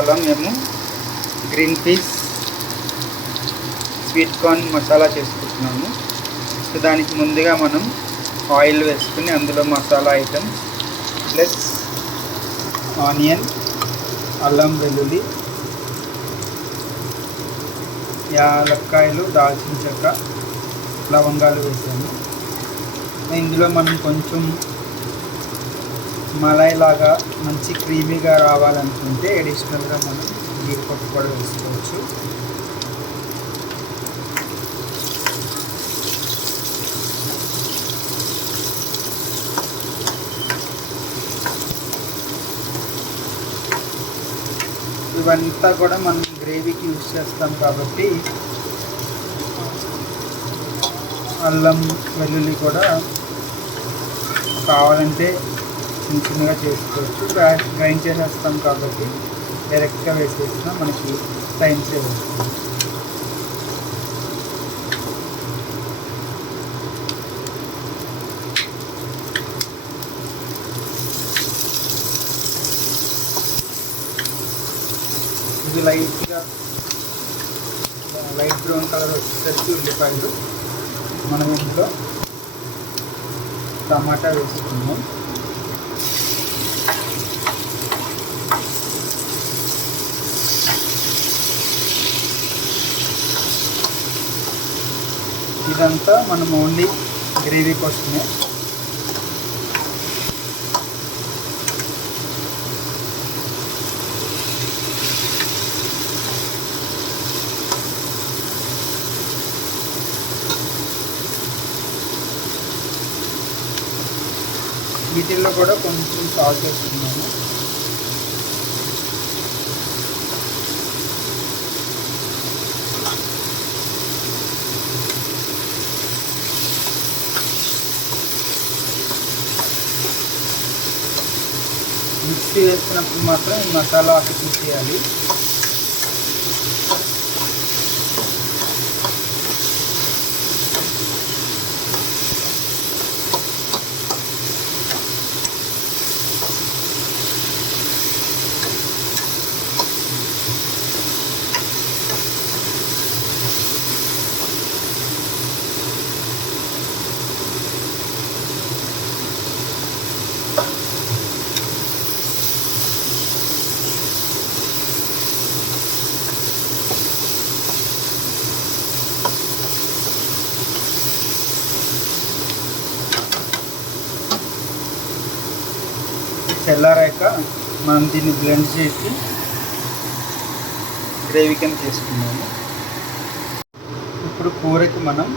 ఇవాళ మేము? Green peas sweet corn masala చేసుకుంటున్నాము. సో దానికి ముందుగా మనం ఆయిల్ వేసుకుని అందులో మసాలా ఐటమ్స్ ప్లస్ ఆనియన్ అల్లం వెల్లుల్లి యాలక్కాయలు దాల్చిన చెక్క లవంగాలు వేసాము. ఇందులో మనం కొంచెం మలై లాగా మంచి క్రీమీగా రావాలనుకుంటే అడిషనల్గా మనం జీడిపప్పు కూడా వేసుకోవచ్చు. ఇవంతా కూడా మనం గ్రేవీకి యూజ్ చేస్తాం కాబట్టి అల్లం వెల్లుల్లి కూడా కావాలంటే చిన్న చిన్నగా చేసుకోవచ్చు. గ్రైండ్ చేసేస్తాం కాబట్టి డైరెక్ట్గా వేసేసినా మనకి టైం సేవ్ అవుతుంది. ఇది లైట్గా లైట్ బ్రౌన్ కలర్ వచ్చేసరికి ఉల్లిపాయలు. మనం ఇంట్లో టమాటా వేసుకున్నాం ఇదంతా మనం ఓన్లీ గ్రేవీ కోసమే. వీటిల్లో కూడా కొంచెం సాల్ట్ వేసుకున్నాము మిక్సీ వేసుకున్నప్పుడు మాత్రం ఈ మసాలా ఆకు తీసేయాలి. చల్లారాక మనం దీన్ని బ్లెండ్ చేసి గ్రేవీ కింద చేసుకున్నాము. ఇప్పుడు కూరకి మనం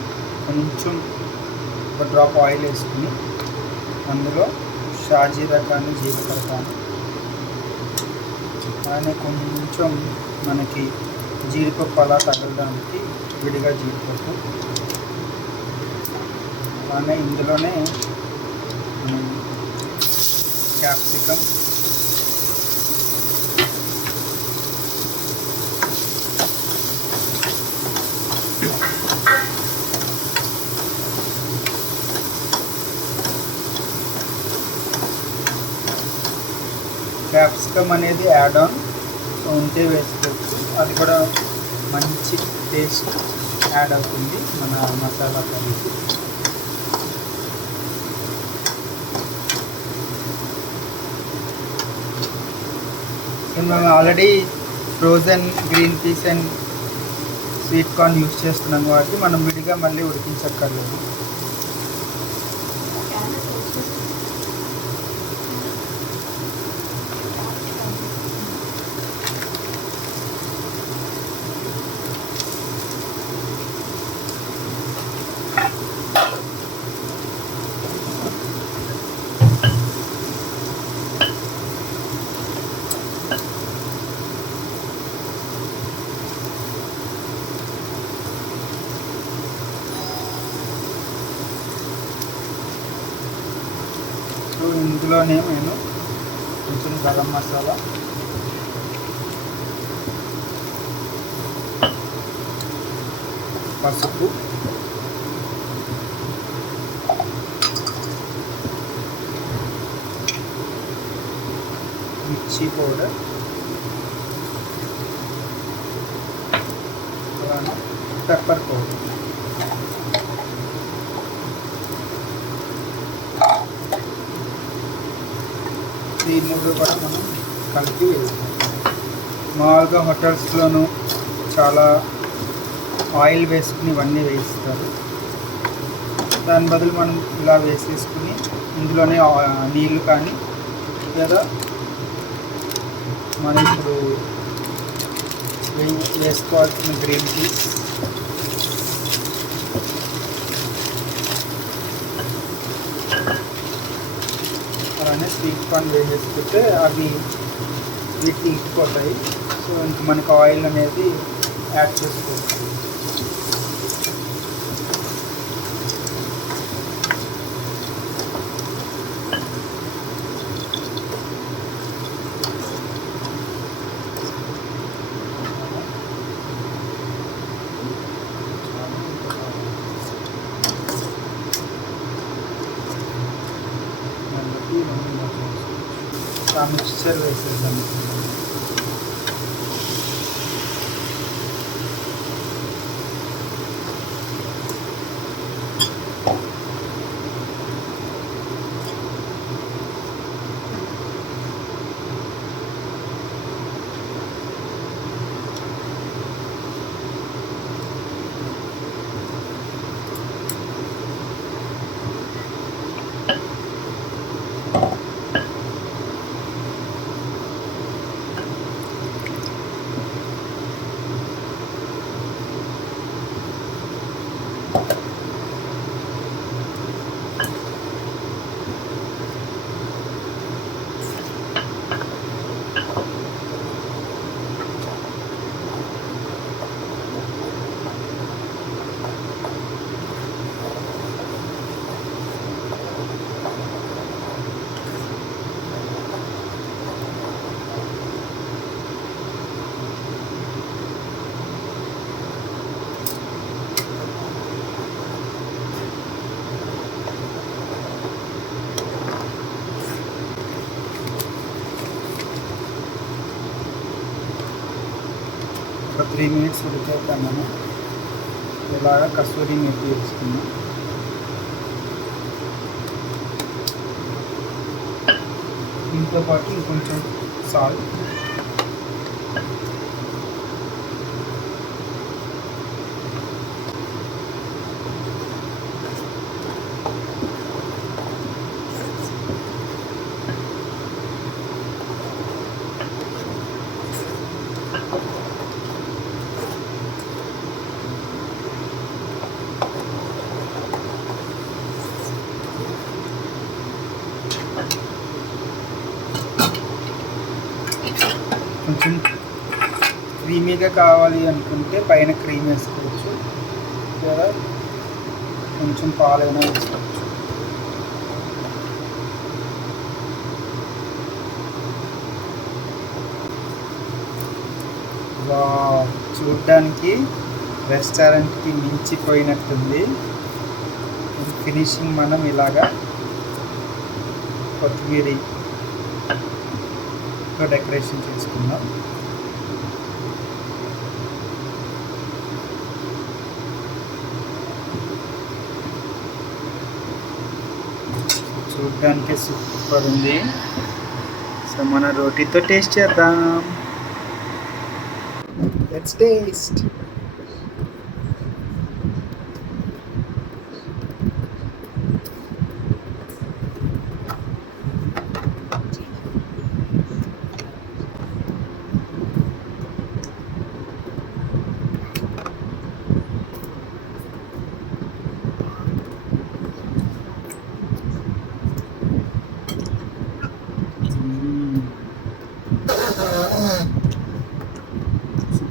కొంచెం ఒక డ్రాప్ ఆయిల్ వేసుకుని అందులో షాజీరా కానీ జీలకర్ర కానీ అలానే కొంచెం మనకి జీడిపప్పు అలా తగలడానికి విడిగా జీడిపప్పు. అలానే ఇందులోనే క్యాప్సికమ్. క్యాప్సికమ్ అనేది యాడ్ ఆన్ ఉంటే వేసుకోవచ్చు. అది కూడా మంచి టేస్ట్ యాడ్ అవుతుంది మన మసాలా కర్రీకి. మేము already frozen green peas and sweet corn use చేస్తున్నాం కాబట్టి మనం విడిగా మళ్ళీ ఉడికించక్కర్లేదు. ఇందులోనే నేను కొంచెం గరం మసాలా పసుపు మిర్చి పౌడర్ పెప్పర్ పౌడర్. ఈ మూడు కూడా మనం కలిపి మామూలుగా హోటల్స్లోనూ చాలా ఆయిల్ వేసుకుని ఇవన్నీ వేయిస్తారు. దాని బదులు మనం ఇలా వేసేసుకుని ఇందులోనే నీళ్ళు కానీ లేదా మనం ఇప్పుడు వే- వేసుకోవాల్సిన గ్రీన్ టీ అలానే పని వేసేసుకుంటే అవి వీటికి ఇంకిపోతాయి సో ఇంక మనకు ఆయిల్ అనేది యాడ్ చేసుకోవచ్చు. Ahmet Çiçer ve eserlerinden three minutes ఉడికేద్దాం మనం ఇలాగా కస్తూరి మెత్తి వేసుకున్నాం. దీంతో పాటు ఇంకొంచెం సాల్ట్. కొంచెం క్రీమీగా కావాలి అనుకుంటే పైన క్రీమ్ వేసుకోవచ్చు. లేదా కొంచెం పాలైనా వేసుకోవచ్చు. వా చూడ్డానికి రెస్టారెంట్కి మించిపోయినట్టుంది. ఫినిషింగ్ మనం ఇలాగా కొత్తిమీర ఇంకా డెకరేషన్ చేసుకుందాం. చూడడానికి సూపర్ ఉంది. సో మన రోటీతో టేస్ట్ చేద్దాం. లెట్స్ టేస్ట్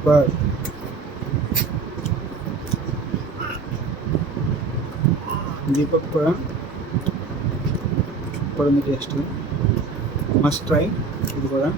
సూపర్ దీపక్ కూడా సూపర్ ఉంది టేస్ట్ మస్ట్ ట్రై ఇది కూడా